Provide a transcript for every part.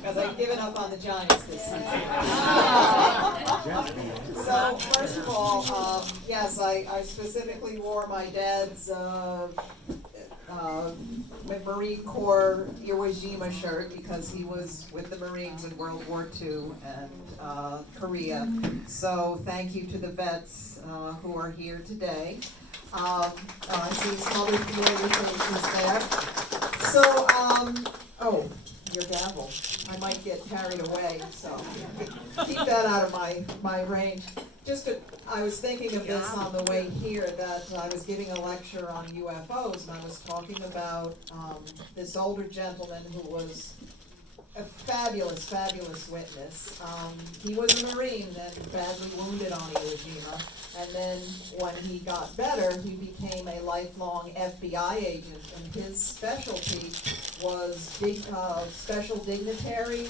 because I've given up on the Giants this season. So, first of all, yes, I specifically wore my dad's Marine Corps Iwo Jima shirt because he was with the Marines in World War II and Korea. So thank you to the vets who are here today. I see some other familiar faces there. So, oh, your gavel. I might get carried away, so keep that out of my range. I was thinking of this on the way here, that I was giving a lecture on UFOs, and I was talking about this older gentleman who was a fabulous, fabulous witness. He was a Marine and badly wounded on Iwo Jima, and then when he got better, he became a lifelong FBI agent, and his specialty was special dignitary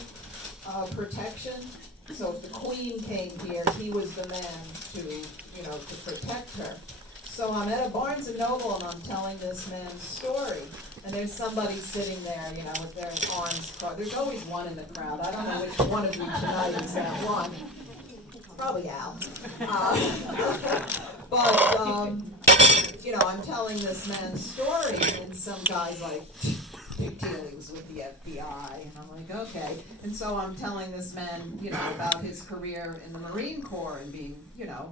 protection. So if the Queen came here, he was the man to protect her. So I'm at a Barnes & Noble and I'm telling this man's story. And there's somebody sitting there, with their arms crossed. There's always one in the crowd. I don't know which one of you tonight is that one. Probably Al. I'm telling this man's story, and some guy's like, big deal, he was with the FBI, and I'm like, okay. And so I'm telling this man, about his career in the Marine Corps and being,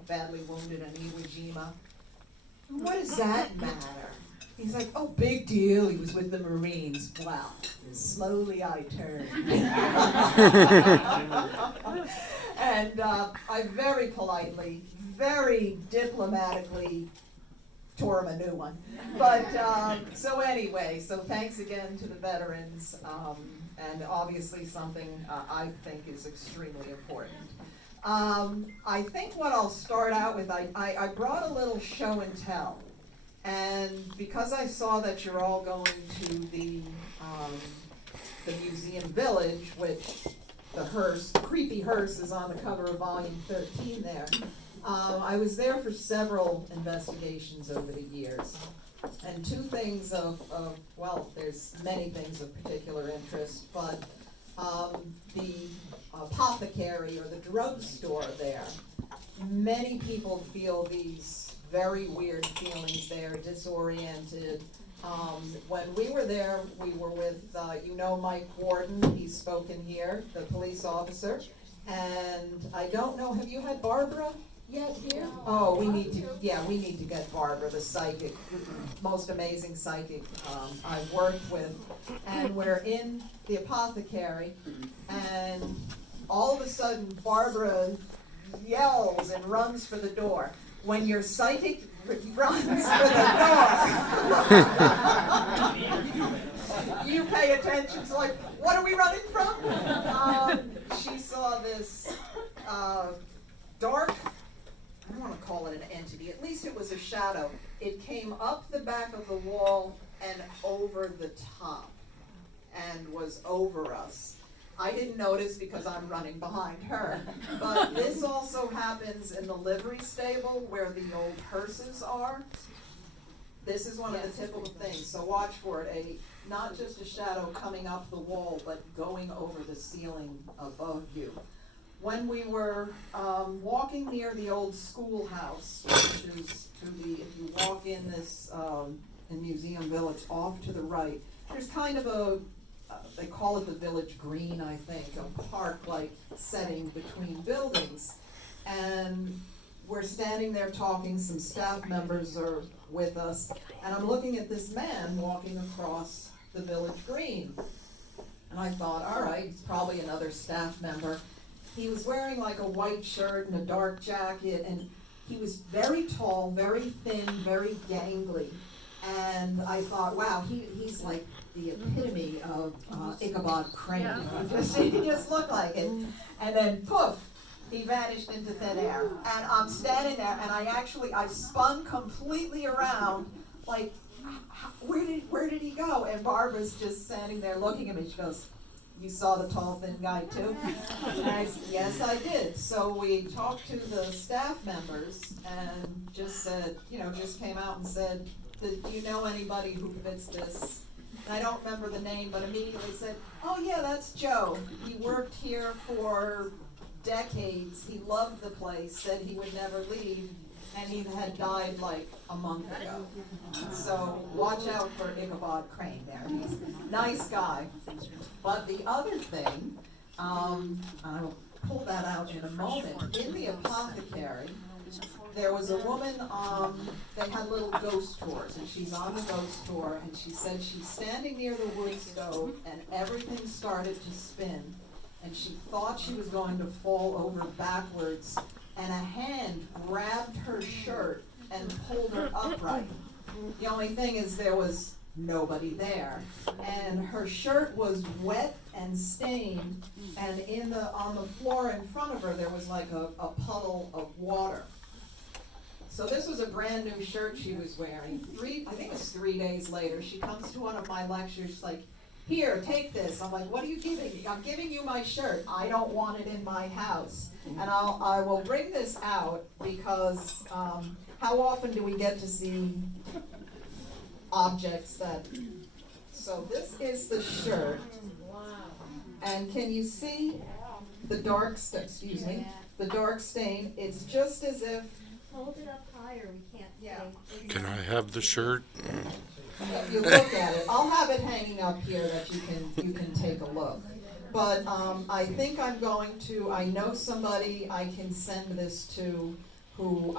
badly wounded in Iwo Jima. What does that matter? He's like, oh, big deal, he was with the Marines. Wow. Slowly I turned. And I very politely, very diplomatically tore him a new one. But, so thanks again to the veterans, and obviously something I think is extremely important. I think what I'll start out with, I brought a little show and tell. And because I saw that you're all going to the Museum Village, which the hearse, creepy hearse, is on the cover of volume 13 there. I was there for several investigations over the years. And two things there's many things of particular interest, but the apothecary or the drugstore there, many people feel these very weird feelings there, disoriented. When we were there, we were with, Mike Warden, he's spoken here, the police officer. And I don't know, have you had Barbara yet here? Oh, we need to get Barbara, the psychic, most amazing psychic I've worked with. And we're in the apothecary, and all of a sudden Barbara yells and runs for the door. When your psychic runs for the door, you pay attention. So like, what are we running from? She saw this dark, I don't want to call it an entity, at least it was a shadow. It came up the back of the wall and over the top and was over us. I didn't notice because I'm running behind her. But this also happens in the livery stable where the old hearses are. This is one of the typical things, so watch for it. Not just a shadow coming up the wall, but going over the ceiling above you. When we were walking near the old schoolhouse, which is if you walk in this in Museum Village off to the right, there's kind of they call it the Village Green, I think, a park-like setting between buildings. And we're standing there talking, some staff members are with us, and I'm looking at this man walking across the Village Green. And I thought, all right, he's probably another staff member. He was wearing like a white shirt and a dark jacket, and he was very tall, very thin, very gangly. And I thought, wow, he's like the epitome of Ichabod Crane. Yeah. He just looked like it. And then poof, he vanished into thin air. And I'm standing there, and I spun completely around, like, where did he go? And Barbara's just standing there looking at me. She goes, you saw the tall, thin guy too? And I said, yes, I did. So we talked to the staff members and just said, just came out and said, do you know anybody who fits this and I don't remember the name, but immediately said, oh yeah, that's Joe. He worked here for decades. He loved the place, said he would never leave, and he had died like a month ago. So watch out for Ichabod Crane there. He's a nice guy. But the other thing, I'll pull that out in a moment. In the apothecary, there was a woman, they had little ghost tours, and she's on the ghost tour, and she said she's standing near the wood stove, and everything started to spin, and she thought she was going to fall over backwards, and a hand grabbed her shirt and pulled her upright. The only thing is there was nobody there, and her shirt was wet and stained, and on the floor in front of her there was like a puddle of water. So this was a brand new shirt she was wearing. I think it was 3 days later, she comes to one of my lectures, she's like, here, take this. I'm like, what are you giving me? I'm giving you my shirt. I don't want it in my house. And I will bring this out because how often do we get to see objects that, so this is the shirt. And can you see the dark stain? It's just as if, hold it up higher, we can't see. Can I have the shirt? if you look at it, I'll have it hanging up here that you can take a look. But I think I'm going to, I know somebody I can send this to who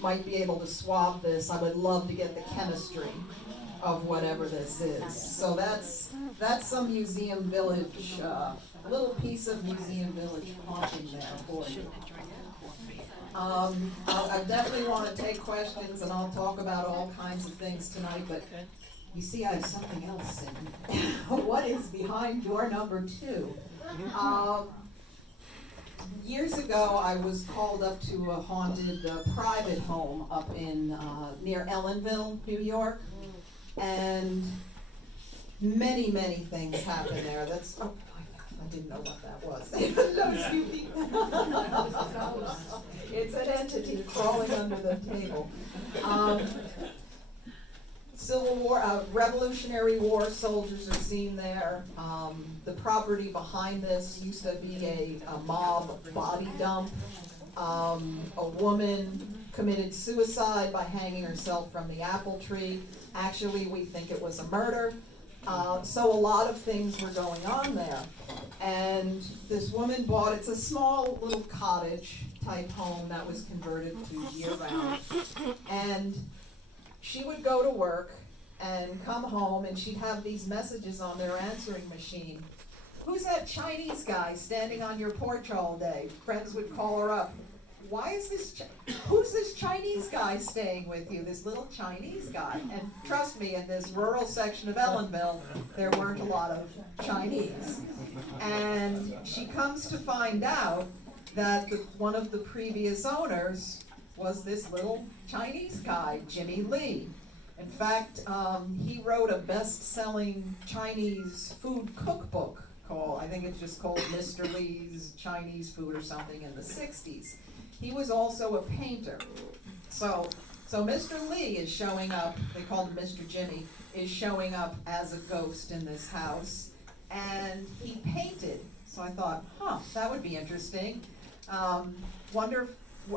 might be able to swab this. I would love to get the chemistry of whatever this is. So that's some Museum Village, a little piece of Museum Village haunting there for you. I definitely want to take questions, and I'll talk about all kinds of things tonight, but you see I have something else in what is behind door number 2? Years ago, I was called up to a haunted private home up in near Ellenville, New York, and many, many things happened there. That's, oh, I didn't know what that was. Those few people. It's an entity crawling under the table. Civil War, Revolutionary War soldiers are seen there. The property behind this used to be a mob body dump. A woman committed suicide by hanging herself from the apple tree. Actually, we think it was a murder. So a lot of things were going on there. And this woman bought, it's a small little cottage type home that was converted to year-round. And she would go to work and come home, and she'd have these messages on their answering machine. Who's that Chinese guy standing on your porch all day? Friends would call her up. Why is this, who's this Chinese guy staying with you, this little Chinese guy? And trust me, in this rural section of Ellenville, there weren't a lot of Chinese. And she comes to find out that one of the previous owners was this little Chinese guy, Jimmy Lee. In fact, he wrote a best-selling Chinese food cookbook called, I think it's just called Mr. Lee's Chinese Food or something in the 60s. He was also a painter. So Mr. Lee is showing up, they called him Mr. Jimmy, is showing up as a ghost in this house. And he painted. So I thought, that would be interesting. Wonder if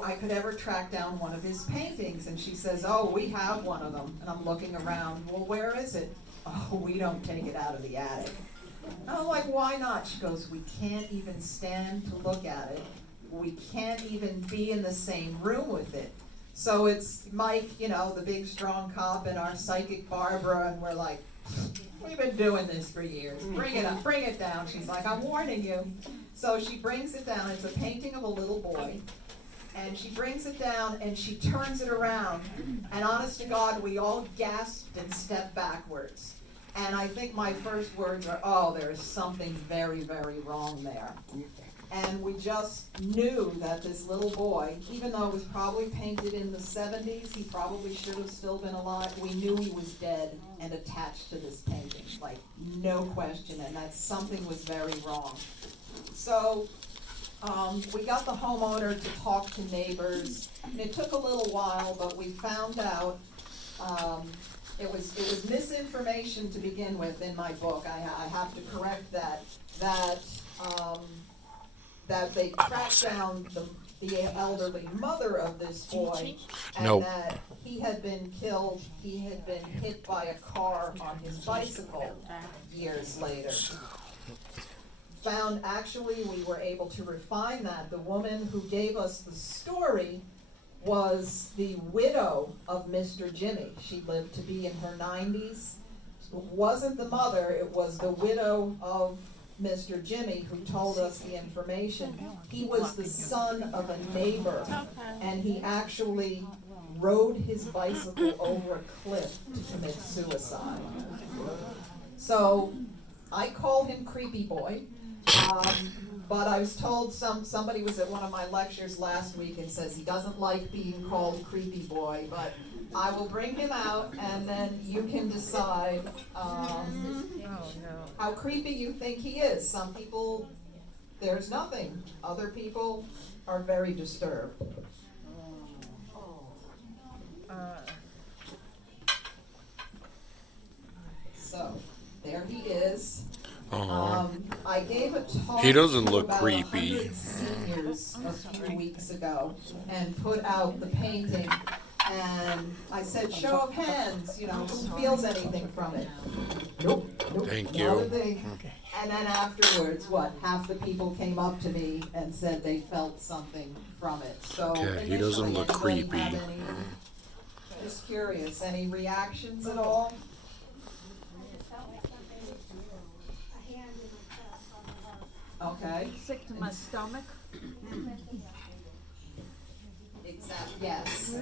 I could ever track down one of his paintings. And she says, oh, we have one of them. And I'm looking around, well, where is it? Oh, we don't take it out of the attic. And I'm like, why not? She goes, we can't even stand to look at it. We can't even be in the same room with it. So it's Mike, the big strong cop, and our psychic Barbara, and we're like, we've been doing this for years. Bring it up, bring it down. She's like, I'm warning you. So she brings it down. It's a painting of a little boy. And she brings it down and she turns it around. And honest to God, we all gasped and stepped backwards. And I think my first words are, oh, there is something very, very wrong there. And we just knew that this little boy, even though it was probably painted in the 70s, he probably should have still been alive. We knew he was dead and attached to this painting, like no question, and that something was very wrong. So we got the homeowner to talk to neighbors, and it took a little while, but we found out it was misinformation to begin with in my book. I have to correct that, that they tracked down the elderly mother of this boy, and No. that he had been killed, he had been hit by a car on his bicycle years later. Actually, we were able to refine that. The woman who gave us the story was the widow of Mr. Jimmy. She lived to be in her 90s. It wasn't the mother, it was the widow of Mr. Jimmy who told us the information. He was the son of a neighbor, and he actually rode his bicycle over a cliff to commit suicide. So I call him Creepy Boy. But I was told somebody was at one of my lectures last week and says he doesn't like being called Creepy Boy, but I will bring him out and then you can decide how creepy you think he is. Some people, there's nothing. Other people are very disturbed. So, there he is. I gave a talk He doesn't to look about creepy. 100 seniors a few weeks ago and put out the painting, and I said, show of hands, who feels anything from it? Nope. Thank not a you. thing. And then afterwards, half the people came up to me and said they felt something from it. So Yeah, he doesn't initially, look anybody creepy. have just curious, any reactions at all? Okay. Sick to my stomach. Exactly, yes.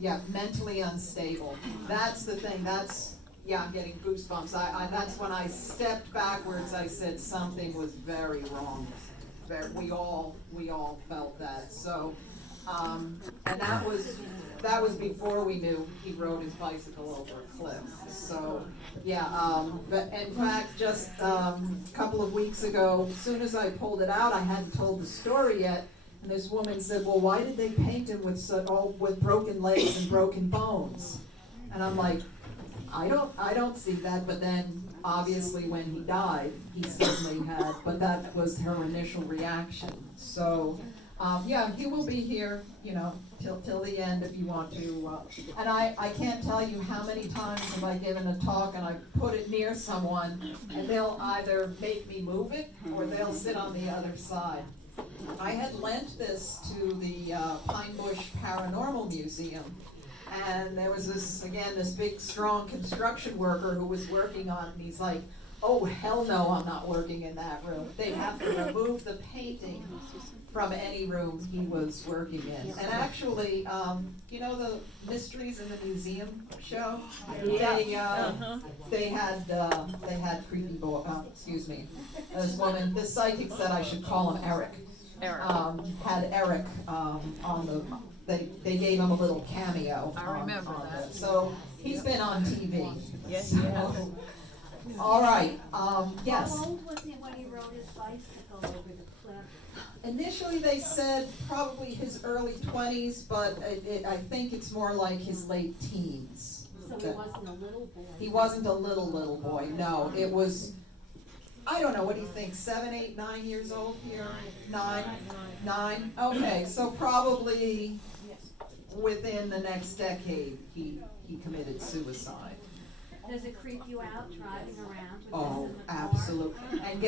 Yeah, mentally unstable. That's the thing, I'm getting goosebumps. That's when I stepped backwards, I said something was very wrong. We all felt that, so, and that was before we knew he rode his bicycle over a cliff. So, but in fact, just a couple of weeks ago, as soon as I pulled it out, I hadn't told the story yet, and this woman said, well, why did they paint him with broken legs and broken bones? And I'm like, I don't see that, but then obviously when he died, he certainly had, but that was her initial reaction. So, he will be here, till the end if you want to. And I can't tell you how many times have I given a talk and I put it near someone and they'll either make me move it or they'll sit on the other side. I had lent this to the Pine Bush Paranormal Museum, and there was this big, strong construction worker who was working on it, and he's like, oh, hell no, I'm not working in that room. They have to remove the painting from any room he was working in. And actually, the Mysteries in the Museum show? They had Creepy Boy, this woman, this psychic said I should call him Eric. Had Eric on they gave him a little cameo. I remember that. So he's been on TV. Yes, So, all right, yes. How old was he when he rode his bicycle over the cliff? Initially, they said probably his early 20s, but I think it's more like his late teens. So he wasn't a little boy? He wasn't a little boy, no. It was, I don't know, what do you think, 7, 8, 9 years old here? Nine? Okay, so probably within the next decade, he committed suicide. Does it creep you out driving around with this Oh, in the car? absolutely. And